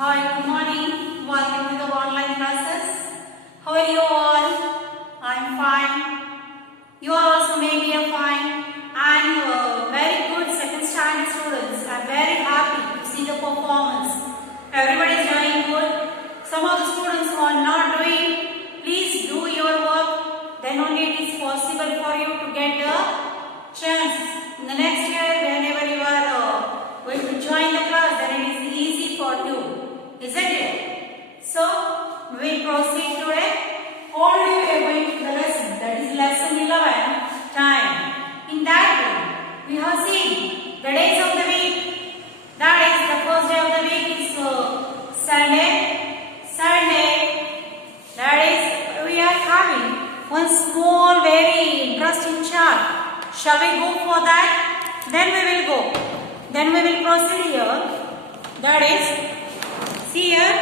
Hi, good morning. Welcome to the online classes. How are you all? I'm fine. You are also maybe fine. And very good second standard students. I'm very happy to see the performance. Everybody is doing good. Some of the students who are not doing, please do your work. Then only it is possible for you to get the chance. In the next year, whenever you are going to join the class, then it is easy for you. Isn't it? So, we will proceed today. Already we are going to the lesson. That is lesson 11, time. In that one, we have seen the days of the week. That is, the first day of the week is Sunday. That is, we are having one small, very interesting chart. Shall we go for that? Then we will go. Then we will proceed here. That is, see here,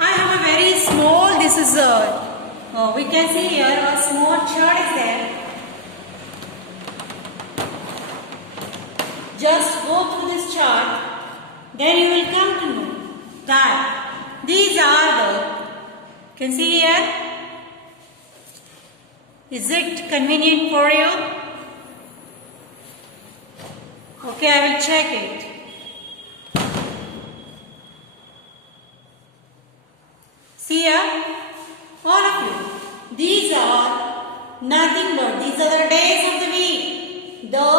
I have a very small, this is we can see here a small chart is there. Just go through this chart, then you will come to know that these are the, you can see here, is it convenient for you? Okay, I will check it. See here, all of you, these are nothing but, these are the days of the week. The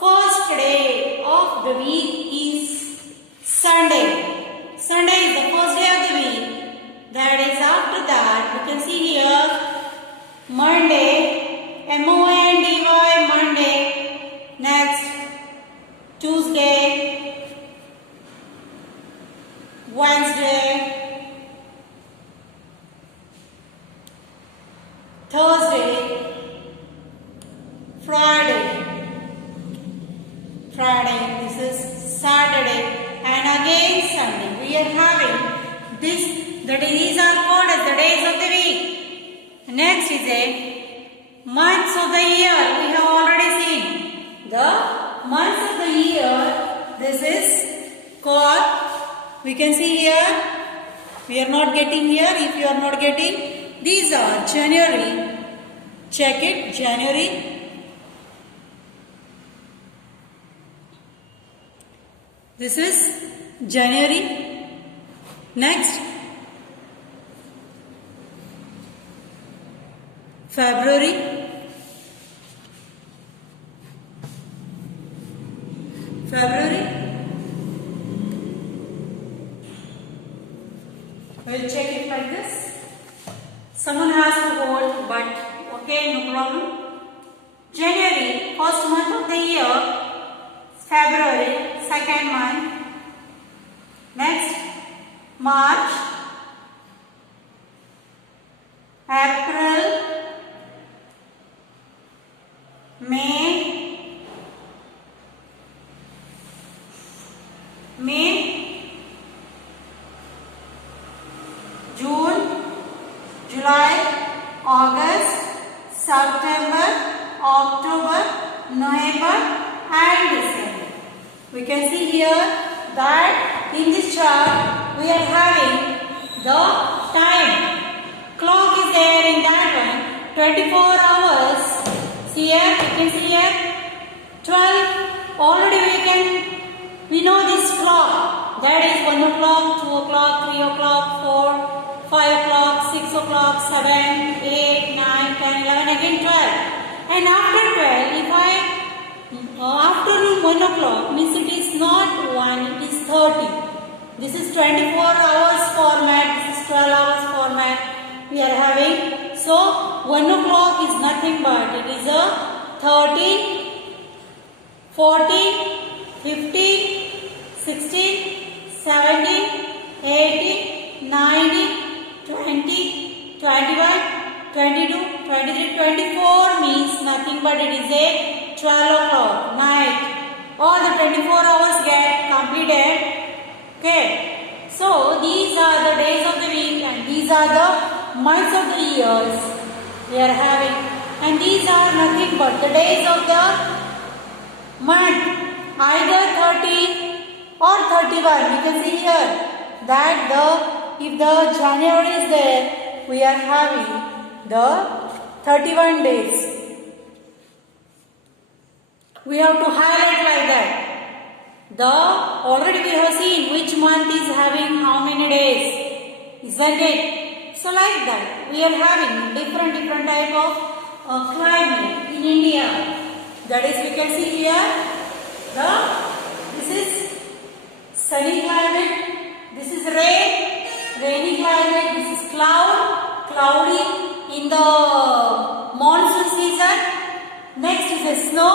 first day of the week is Sunday. Sunday is the first day of the week. That is, after that, you can see here, Monday, M-O-N-D-Y, Monday. Next, Tuesday, Wednesday, Thursday, Friday, this is Saturday, and again Sunday. We are having this, these are called as the days of the week. Next is a months of the year. We have already seen the months of the year. This is called, we can see here, we are not getting here. If you are not getting, these are January, check it, January, this is January, next, February, we'll check it like this. Someone has to hold, but okay, no problem. January, first month of the year. February, second month. Next, March, April, May, June, July, August, September, October, November and December. We can see here that in this chart we are having the time. Clock is there in that one. 24 hours. See here, you can see here 12. Already we know this clock. That is 1 o'clock, 2 o'clock, 3 o'clock, 4, 5 o'clock, 6 o'clock, 7, 8, 9, 10, 11, again 12. And after 12, if afternoon 1 o'clock means it is not 1, it is 30. This is 24 hours format, this is 12 hours format we are having. So 1 o'clock is nothing but it is a 13, 14, 15, 16, 17, 18, 19, 20, 21, 22, 23, 24 means nothing but it is a 12 o'clock night. All the 24 hours get completed. Okay. So these are the days of the week and these are the months of the years we are having. And these are nothing but the days of the month. Either 30 or 31. You can see here. that if the January is there, we are having the 31 days. We have to highlight like that. Already we have seen which month is having how many days, isn't it? So like that, we are having different type of climate in India. That is, we can see here, this is sunny climate, this is rainy climate, this is cloudy in the monsoon season. Next is the snow.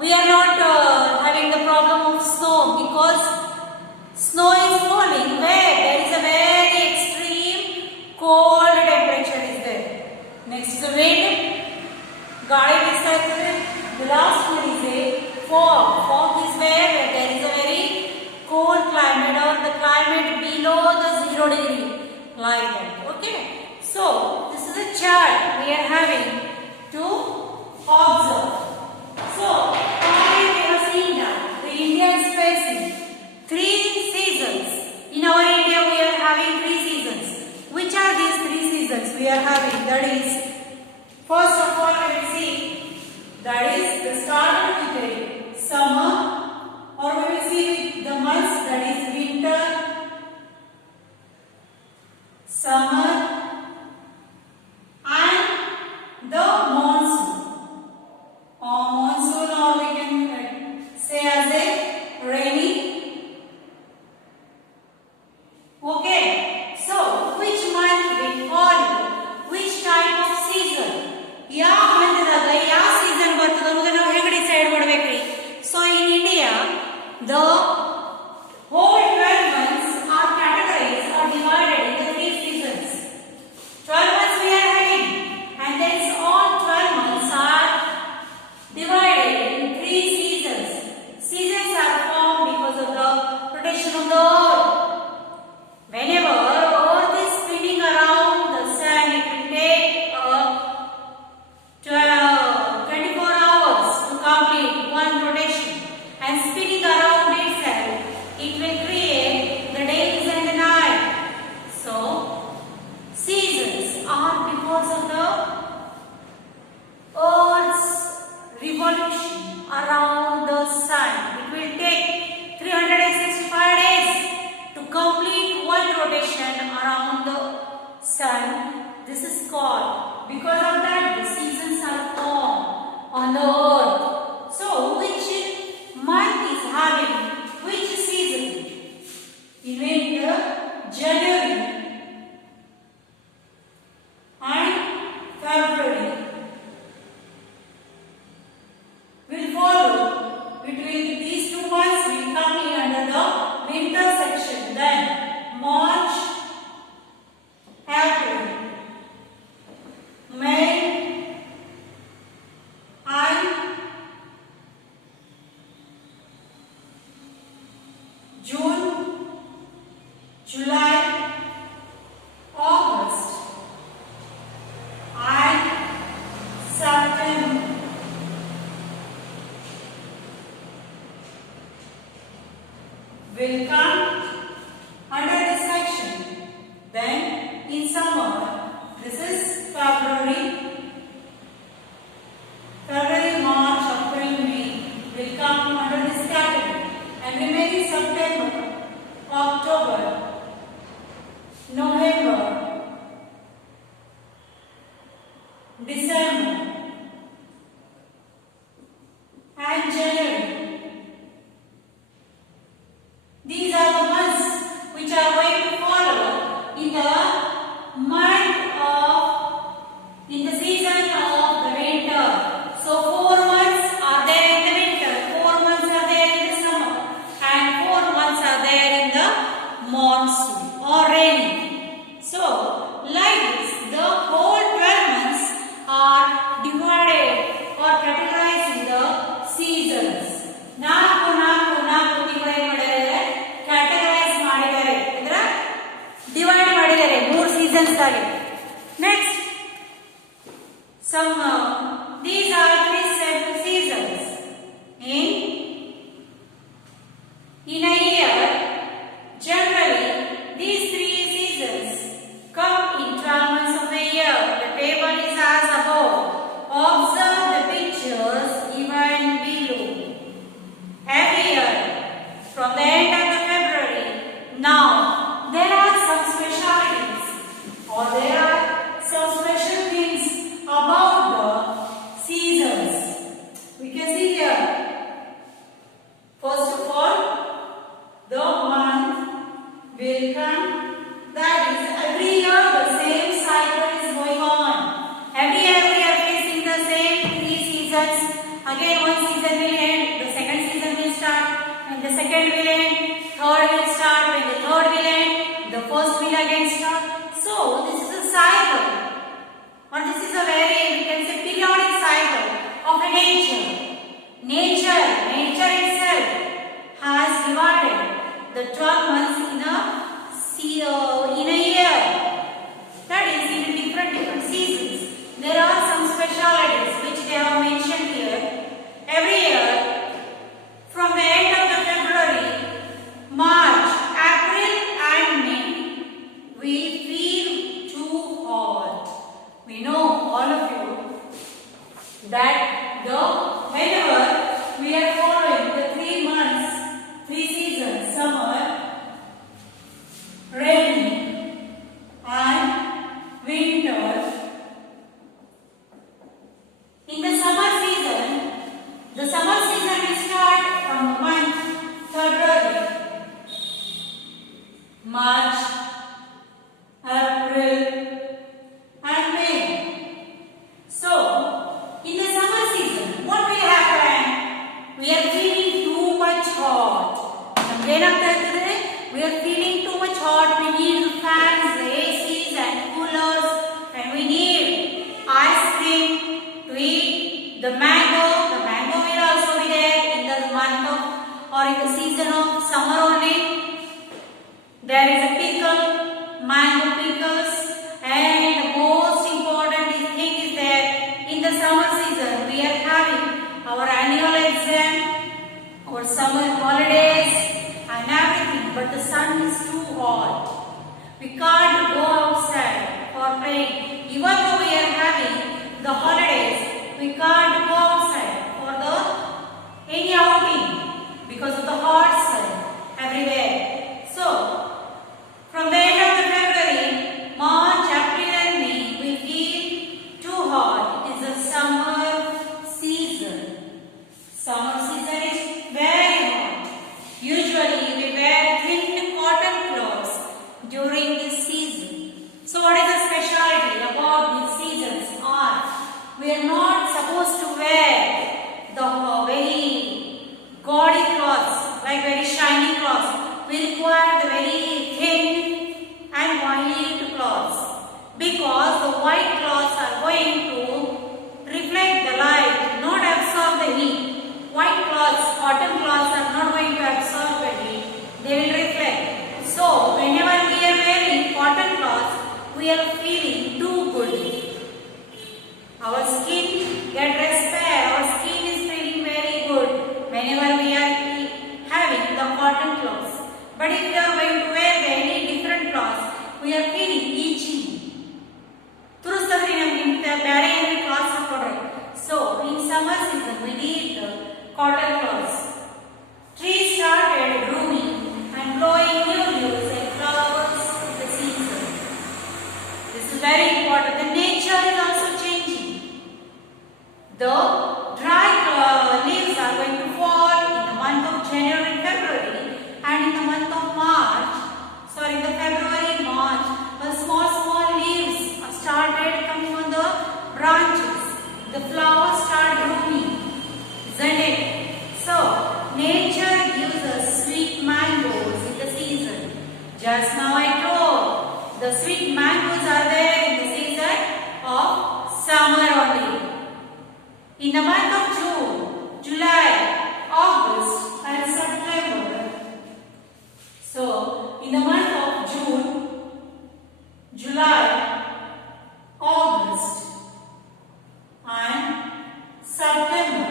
We are not having the problem of snow because snow is falling where there is a very extreme cold temperature is there. Next is the wind. ಗಾಳಿ ಬೀಸ್ತಾ ಇರ್ತದೆ. The last one is a fog. Fog is where there is a very cold climate or the climate below the 0 degree like that. Okay. So this is a chart we are having to observe. So already we have seen that the India is facing 3 seasons. In our India we are having 3 seasons. Which are these 3 seasons we are having? That is, first of all we will see, that is the start with the summer, or we will see with the months, that is winter, summer and the monsoon. Monsoon, or we can say as a rainy. Okay, so which month will follow which type of season? ಯಾವ ಮಂತ್ದಾಗ ಯಾವ season ಬರ್ತದ ಅನ್ನೋದನ್ನ ನಾವು ಹೇಗೆ decide ಮಾಡಬೇಕ್ರಿ? So in India, the whole 12 months are categorized or divided into 3 seasons. 12 months we are having, and then all 12 months are divided in 3 seasons. Seasons are formed because of the rotation of the earth. Whenever earth is spinning around the sun, it will take 24 hours to complete one rotation, and spinning around itself, it will create the days and the night. So seasons are because of the earth's revolution around the sun. It will take 365 days to complete one rotation around the sun. This is called, because of that the seasons are formed on the earth. So which month is having which season? In winter, January and February will follow. Between these 2 months will come in under the winter section. Then March, April, May and June, July, August and September. Will come under this section. Then in summer, this is February, March, April, May will come under this category, and remaining September, October, November, December and January. These are the months which are going to follow in the season of the winter. So 4 months are there in the winter, 4 months are there in the summer, and 4 months are there in the monsoon or rainy. So like this, the whole 12 months are divided or categorized in the seasons. ನಾಲ್ಕು ತಿಂಗಳು ಏನು ಮಾಡಿದ್ದಾರೆ? Categorise ಮಾಡಿದ್ದಾರೆ, ಅಂದ್ರೆ divide ಮಾಡಿದ್ದಾರೆ 3 seasons ಆಗಿ. Next, these are 3 seasons in a year. Generally second will end, third will start. When the third will end, the first will again start. So this is a cycle, or this is a very, we can say, periodic cycle of a nature. Nature itself has divided the 12 months in a year. That is in different seasons. There are some specialities which they have mentioned here. Every year, from the end of the February, March, April and May, we feel too hot. We know, all of you, that whenever we are following the 3 months, 3 seasons, summer, rainy and winter. In the summer season will start from the month February, March, April and May. So, in the summer season, what will happen? We are feeling too much hot. We are feeling too much hot. We need fans, ACs and coolers, and we need ice cream to eat. The mango will also be there in the month of, or in the season of summer only. There is a pickle, mango pickles, and the most important thing is that in the summer season we are having our annual exam, our summer holidays and everything, but the sun is too hot. We can't go outside for playing. Even though we are having the holidays, we can't go outside for any outing because of the hot sun everywhere. So, from the end of the February, March, April and May, we feel too hot. It is the summer season. Summer season is very hot. Usually, we wear thin cotton clothes during this season. So, what is the specialty about these seasons? We are not supposed to wear the very gaudy clothes, like very shiny clothes. We require the very thin and white clothes, because the white cloths are going to reflect the light, not absorb the heat. White cloths, cotton cloths are not going to absorb the heat. They will reflect. So, whenever we are wearing cotton cloths, we are feeling too good. Our skin gets repair. Our skin is feeling very good whenever we are having the cotton clothes. But if we are going to wear any different clothes, we are feeling itchy. So in summer season we need the cotton clothes. Trees started blooming and growing new leaves and flowers in the season. This is very important. The nature is also changing. The dry leaves are going to fall in the month of January and February, and in the month of in the February, March, the small leaves started coming on the branches. The flowers start blooming, isn't it? So, nature gives us sweet mangoes in the season. Just now I told, the sweet mangoes are there in the season of summer only. In the month of June, July, August and September. So, in the month of June, July, August and September,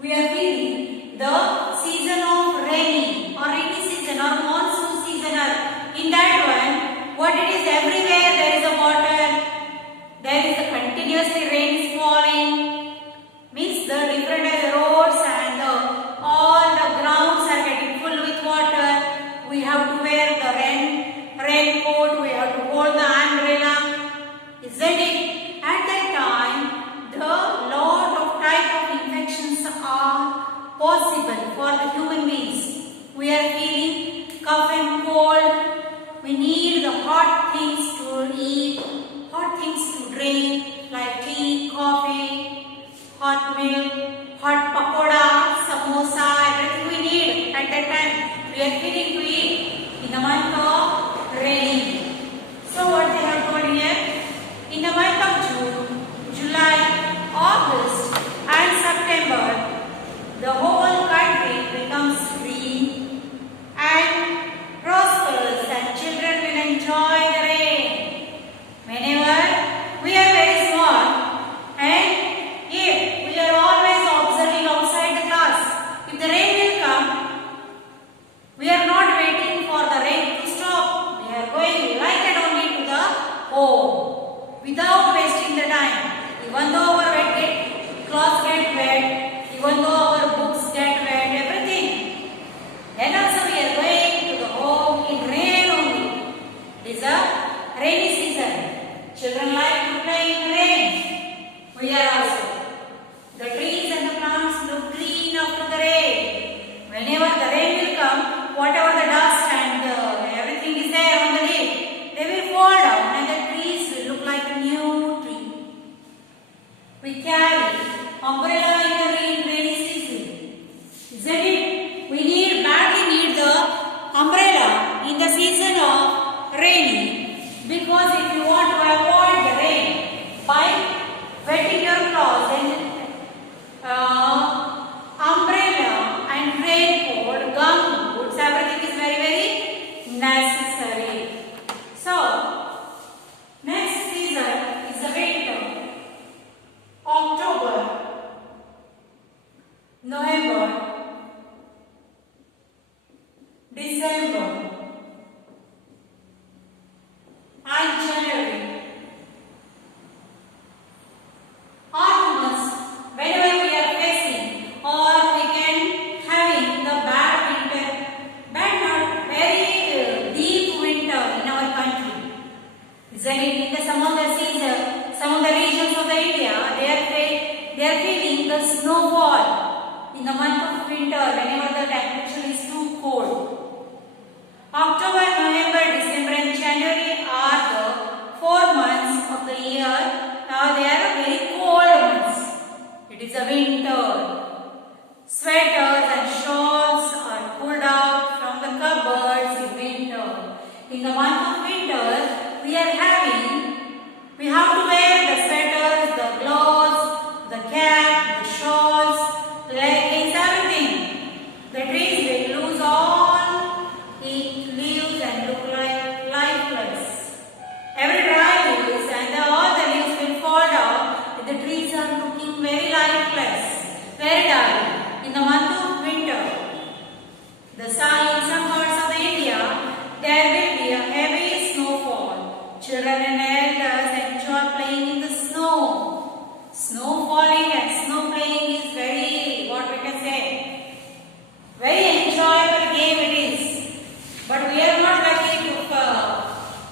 we are feeling the season of rainy season or monsoon season. In that one, what it is, everywhere there is a water, there is a continuously rain is falling, means the different roads and all the grounds are getting full with water. We have to wear the raincoat, we have to hold the umbrella, isn't it? At that time, the lot of type of infections are possible for the human beings. We are feeling cough and cold. We need the hot things to eat, hot things to drink, like tea, coffee, hot milk, hot pakora. we are feeling to eat in the month of rain. So what they have told here, in the month of June, July, August and September, the whole country becomes green and prosperous and children will enjoy the rain. Whenever we are very small and if we are always observing outside the class, if the rain will come, we are not waiting for the rain to stop. We are going like that only to the home without wasting the time. Even though our clothes get wet, even though our books get wet, everything, then also we are going to the home in rain only. It is a rainy season. Children like to play in rain. We are also. The trees and the plants look green after the rain. Whenever the rain will come, whatever the dust and everything is there on the leaf, they will fall down and the trees will look like a new tree. We carry umbrella in the rainy season. Isn't it? We badly need the umbrella in the season of rainy, because if you want to avoid the rain by wetting your clothes, then umbrella and raincoat, gum boots, everything is very necessary. So, next season is the winter. October, November, December and January are months whenever we are facing or we can having the bad winter, not very deep winter in our country. Isn't it? In the some of the season, some of the regions of the India, they are feeling the snowfall in the month of winter whenever the temperature is too cold. October, November, December and January are the 4 months of the year. Now they are very cold months. It is a winter. Sweaters and shawls are pulled out from the cupboards in winter. In the month of winter, we have to wear the sweaters, the gloves, the cap, the shawls, leggings, everything. The trees will lose all its leaves and look like lifeless. Every dry leaves and all the leaves will fall down. The trees are looking very lifeless, very dull. In the month of winter, in some parts of India, there will be a heavy snowfall. Children and elders enjoy playing in the snow. Snow falling and snow playing is very, what we can say, very enjoyable game it is. But we are not lucky to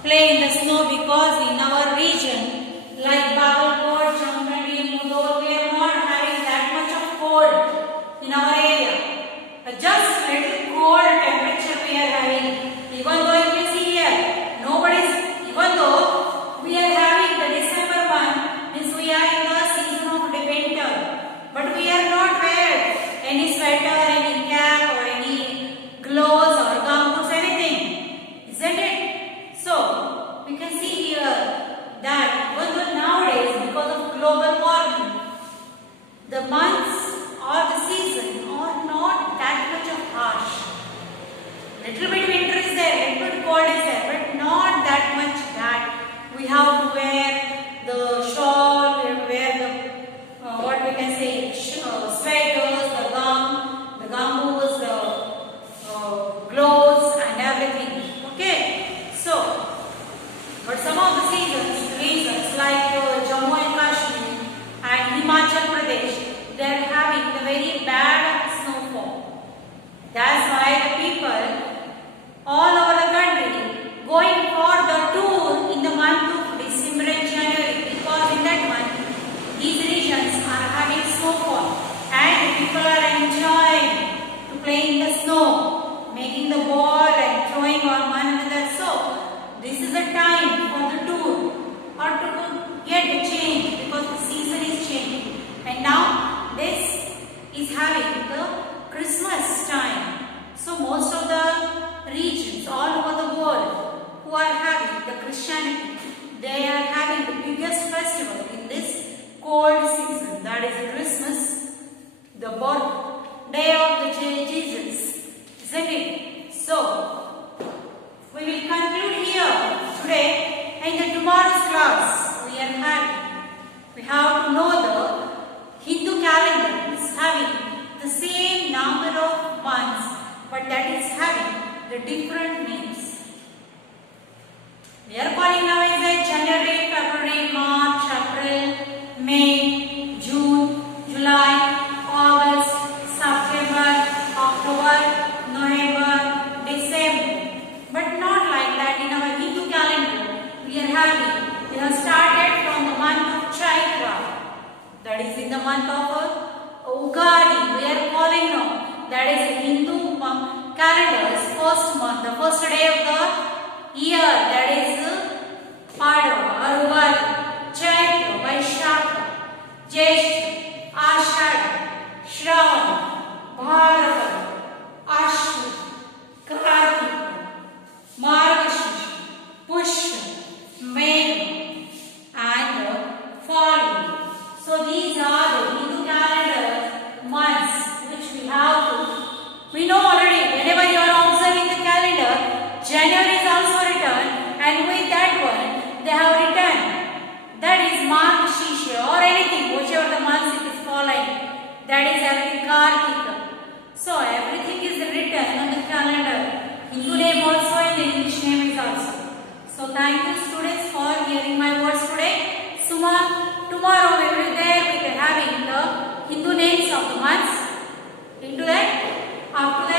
play in the snow, because in our region, like Bagalkot, Jamkhandi, Mudhol, we are not having that much of cold in our area. Just little cold temperature we are having. Even though you can see here, even though we are having the December month, means we are in the season of the winter, but we are not wearing any sweater, any cap or any gloves or gum boots, anything, isn't it? So we can see here that even though nowadays, because of global warming, the months or the season are not that much of harsh. Little bit winter is there, little bit cold is there, but not that much that we have to wear the shawl, we have to wear the what we can say, sweaters, the gum boots, the gloves and everything. Okay, so but some of the regions like Jammu and Kashmir and Himachal Pradesh, they are having the very bad snowfall. That's why the people all over the country going for the tour in the month of December and January, because in that month these regions are having snowfall and people are enjoying to play in the snow, making the ball and throwing on one another. So this is a time for the tour or to get the change, because the season is changing. And now this is having the Christmas time. So most of the regions all over the world who are having the Christianity, they are having the biggest festival in this cold season, that is Christmas, the birthday of the Jesus, isn't it? So we will conclude here today. In the tomorrow's class we have to know the Hindu calendar is having the same number of months, but that is having the different names. We are calling now is the January, February, March, April, May, June, July, August, September, October, November, December. But not like that in our Hindu calendar. We have started from the month of Chaitra, that is in the month of Ugadi. We are calling now, that is Hindu calendar's first month, the first day of the year, that is Padava or Ugadi. Chaitra, Vaishakha, Jyeshta, Ashada, Shravana, Bharata, Ashwin, Kartika, Margashirsha, Pushya, May, and the following. So these are the Hindu calendar months which we know already. Whenever you are observing the calendar, January is also written, and with that one they have written, that is Margashirsha or anything, whichever the months it is following, that is everything Kartika. So everything is written on the calendar. Hindu name also and the English name is also. So thank you students for hearing my words today. Suma, tomorrow we will be there with having the Hindu names of the months. Into that, after that